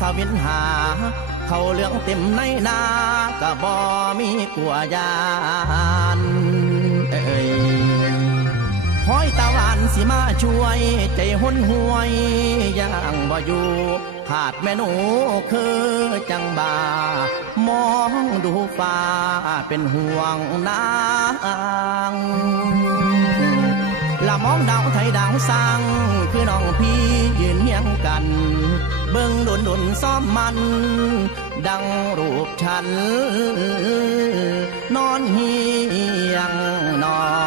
ทวินหา เขาเหลืองเต็มในนากะบ่มีกลัวยานเอ้ยหอยตะวันสิมาช่วย ใจหุนห่วยอย่างบ่อยู่ขาดแม่หนูคือจังบา มองดูฟ้าเป็นห่วงนางละมองดาวไทยดาวสร้างคือน้องพี่ยืนเฮียงกัน เบิ่งดุนดุนซ้อมมัน ดังรูปฉัน นอนเฮียงนอน